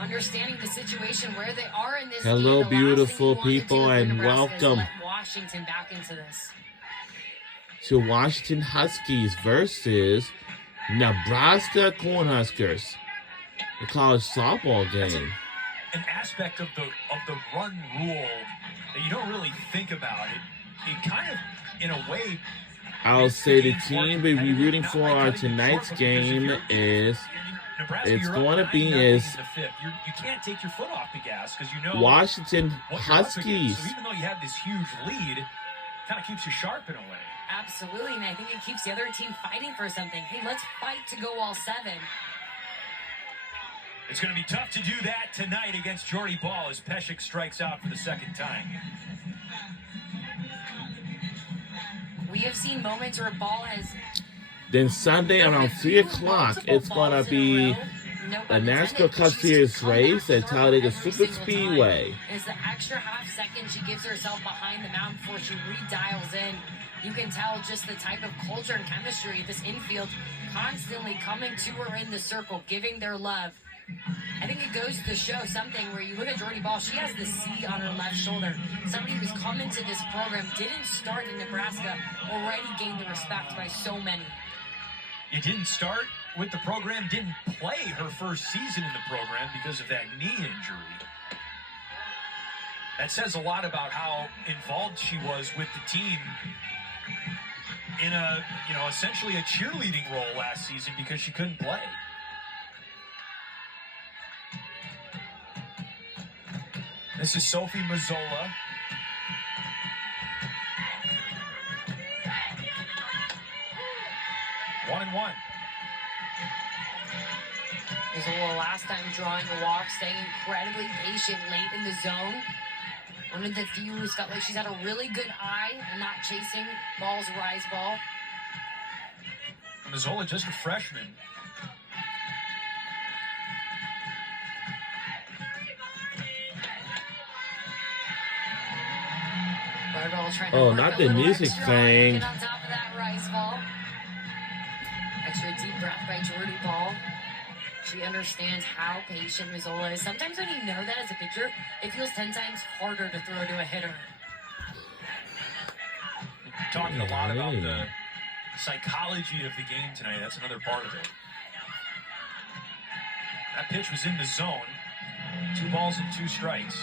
understanding the situation where they are in this Hello, game. beautiful people, and welcome let Washington back into this. To Washington Huskies versus Nebraska Cornhuskers, the college softball game. An aspect of the run rule that you don't really think about. It kind of, in a way, I'll say the team we'll be rooting for on tonight's game is it's going to be you can't take your foot off the gas because you know Washington Huskies. So even though you have this huge lead, it kind of keeps you sharp in a way. Absolutely, and I think it keeps the other team fighting for something. Hey, let's fight to go all 7. It's going to be tough to do that tonight against Jordy Ball as Peshek strikes out for the second time. We have seen moments where Ball has... Then Sunday around 3 o'clock, it's going to be a NASCAR Cup Series race at Talladega Super Speedway. It's the extra half second she gives herself behind the mountain before she redials in. You can tell just the type of culture and chemistry this infield constantly coming to her in the circle, giving their love. I think it goes to show something where you look at Jordy Ball, she has the C on her left shoulder. Somebody who's come into this program, didn't start in Nebraska, already gained the respect by so many. You didn't start with the program, didn't play her first season in the program because of that knee injury. That says a lot about how involved she was with the team in a, essentially a cheerleading role last season because she couldn't play. This is Sophie Mazzola. One and one. Mazzola last time drawing a walk, staying incredibly patient late in the zone. One of the few who's got she's had a really good eye and not chasing Ball's rise ball. Mazzola just a freshman. Oh, not the music thing. Get on top of that rise ball. Extra deep breath by Jordy Ball. She understands how patient Mazzola is. Sometimes when you know that as a pitcher, it feels 10 times harder to throw to a hitter. Talking a lot about the psychology of the game tonight. That's another part of it. That pitch was in the zone. 2 balls and 2 strikes.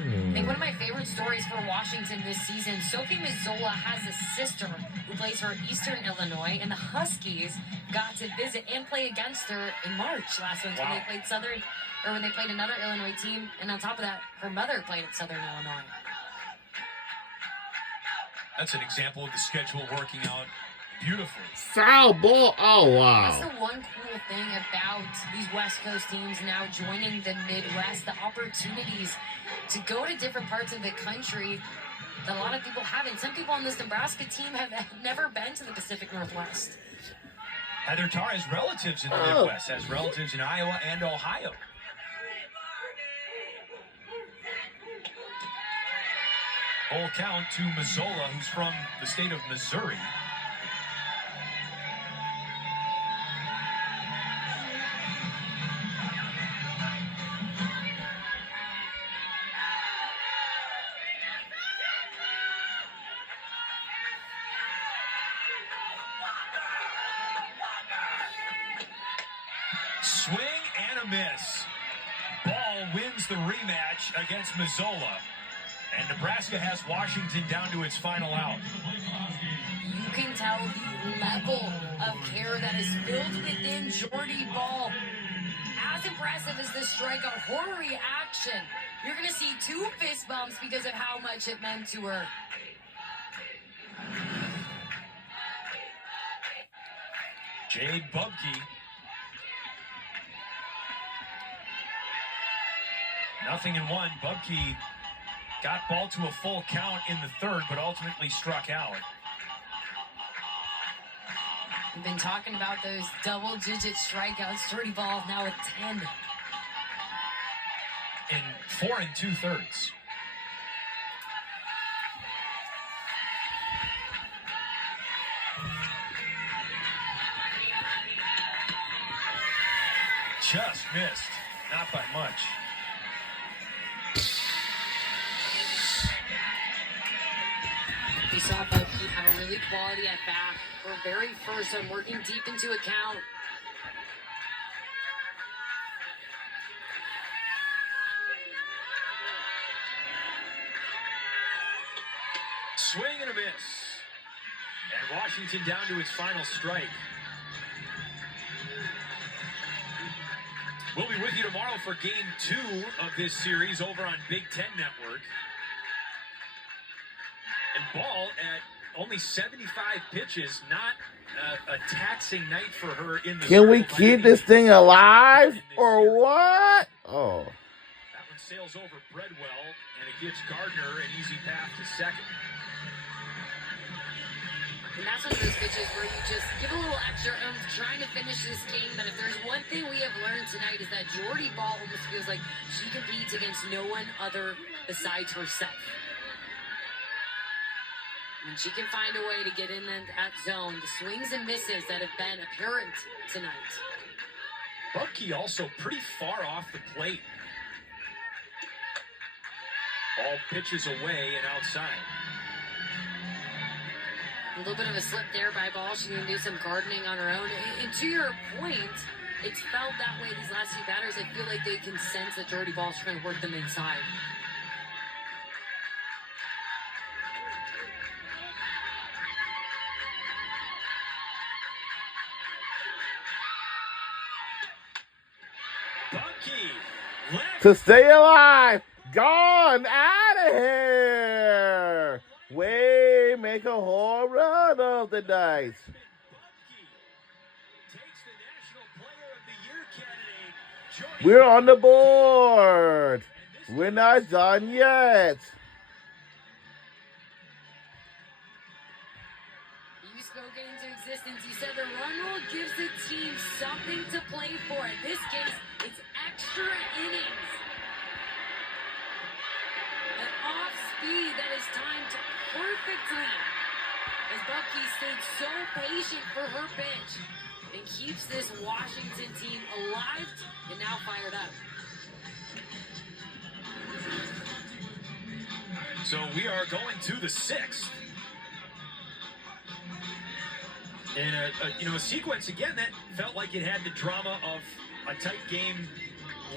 I think one of my favorite stories for Washington this season, Sophie Mazzola has a sister who plays for Eastern Illinois, and the Huskies got to visit and play against her in March last month when they played when they played another Illinois team, and on top of that, her mother played at Southern Illinois. That's an example of the schedule working out beautifully. Foul ball. Oh, wow. That's the one cool thing about these West Coast teams now joining the Midwest, the opportunities to go to different parts of the country that a lot of people haven't. Some people on this Nebraska team have never been to the Pacific Northwest. Heather Tarr has relatives in the Midwest, has relatives in Iowa and Ohio. Full count to Mazzola, who's from the state of Missouri. Swing and a miss. Ball wins the rematch against Mazzola. And Nebraska has Washington down to its final out. You can tell the level of care that is filled within Jordy Ball. As impressive as this strikeout, her reaction. You're going to see 2 fist bumps because of how much it meant to her. Jade Bubke. Nothing in 1. Bubke got ball to a full count in the 3rd, but ultimately struck out. We've been talking about those double-digit strikeouts. Jordy Ball now at 10. In 4 2/3. Just missed. not by much. We saw Bucky have a really quality at bat. We're very first on working deep into a count. Swing and a miss. And Washington down to its final strike. We'll be with you tomorrow for Game 2 of this series over on Big Ten Network. And Ball at only 75 pitches, not a taxing night for her in the Can we keep this thing alive or what? Oh. That one sails over Breadwell, and it gives Gardner an easy path to second. And that's one of those pitches where you just give a little extra oomph trying to finish this game. But if there's one thing we have learned tonight is that Jordy Ball almost feels like she competes against no one other besides herself. And she can find a way to get in that zone. The swings and misses that have been apparent tonight. Bucky also pretty far off the plate. All pitches away and outside. A little bit of a slip there by Ball. She can do some gardening on her own. And to your point, it's felt that way these last few batters. I feel like they can sense that Jordy Ball's trying to work them inside. Bucky, To stay alive. Gone out of here. Way make a home run of the night. We're on the board. We're not done yet. You spoke it into existence. You said the run rule gives the team something to play for. In this case, it's extra innings. An off speed that is timed perfectly. As Bucky stayed so patient for her pitch and keeps this Washington team alive and now fired up. So we are going to the 6th. In a sequence again that felt like it had the drama of a tight game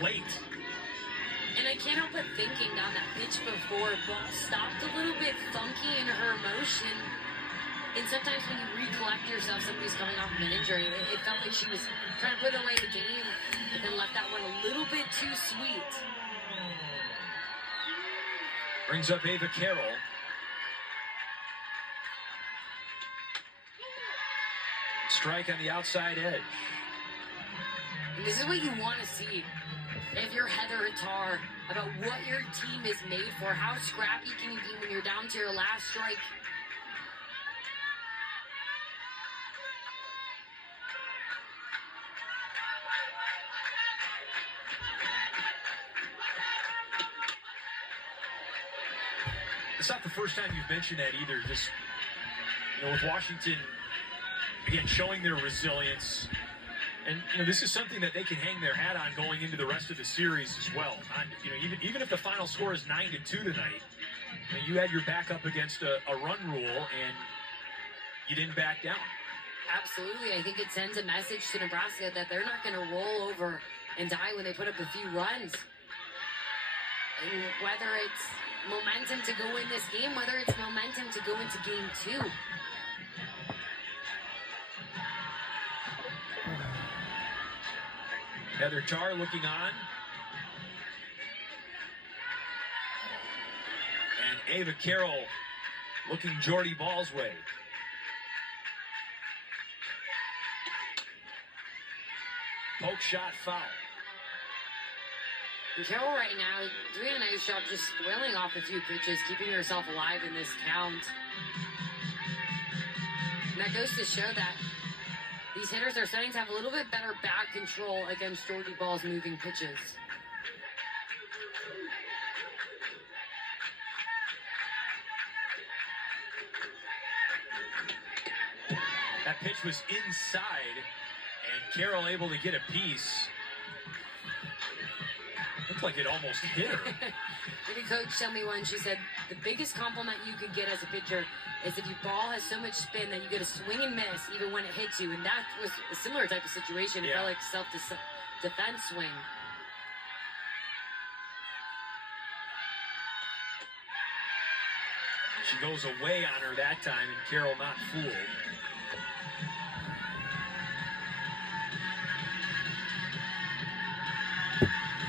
late. And I can't help but thinking on that pitch before, Ball stopped a little bit funky in her motion. And sometimes when you recollect yourself, somebody's coming off of an injury, it felt like she was trying to put away the game, but then left that one a little bit too sweet. Brings up Ava Carroll. Strike on the outside edge. And this is what you want to see. If you're Heather Hattar, about what your team is made for, how scrappy can you be when you're down to your last strike? It's not the first time you've mentioned that either. Just, with Washington, again, showing their resilience. And, this is something that they can hang their hat on going into the rest of the series as well. Even if the final score is 9-2 tonight, you had your back up against a run rule, and you didn't back down. Absolutely. I think it sends a message to Nebraska that they're not going to roll over and die when they put up a few runs. And whether it's momentum to go in this game, whether it's momentum to go into game 2. Heather Tar looking on. And Ava Carroll looking Jordy Ball's way. Poke shot foul. And Carroll right now doing a nice job just squilling off a few pitches, keeping herself alive in this count. And that goes to show that these hitters are starting to have a little bit better bat control against Jordy Ball's moving pitches. That pitch was inside, and Carroll able to get a piece. looked like it almost hit her. Maybe coach told me once, she said, the biggest compliment you could get as a pitcher is if your ball has so much spin that you get a swing and miss even when it hits you. And that was a similar type of situation. It felt like self-defense swing. She goes away on her that time, and Carroll not fooled.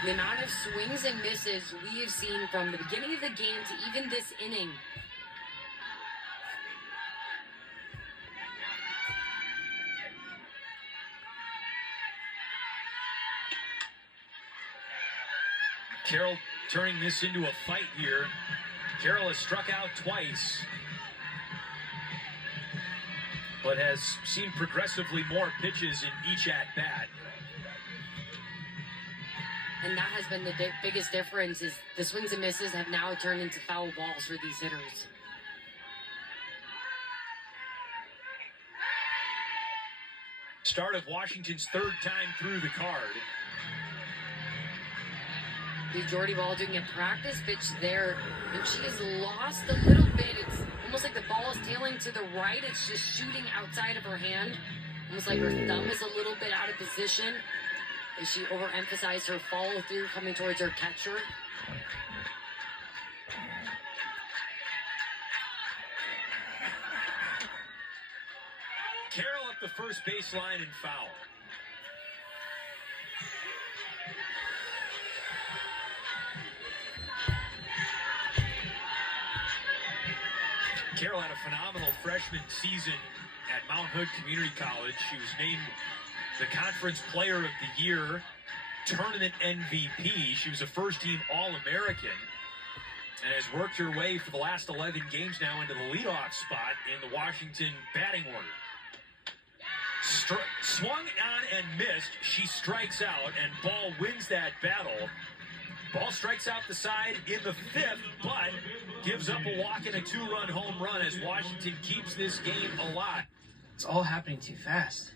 The amount of swings and misses we have seen from the beginning of the game to even this inning. Carroll turning this into a fight here. Carroll has struck out twice, but has seen progressively more pitches in each at-bat. And that has been the biggest difference, is the swings and misses have now turned into foul balls for these hitters. Start of Washington's third time through the card. The Jordy Ball doing a practice pitch there, and she has lost a little bit. It's almost like the ball is tailing to the right. It's just shooting outside of her hand. Almost like her thumb is a little bit out of position. As she overemphasized her follow through coming towards her catcher. Carroll up the first baseline and foul. Carroll had a phenomenal freshman season at Mount Hood Community College. She was named the Conference Player of the Year, Tournament MVP. She was a first-team All-American and has worked her way for the last 11 games now into the leadoff spot in the Washington batting order. Swung on and missed. She strikes out, and Ball wins that battle. Ball strikes out the side in the fifth, but gives up a walk and a two-run home run as Washington keeps this game alive. It's all happening too fast.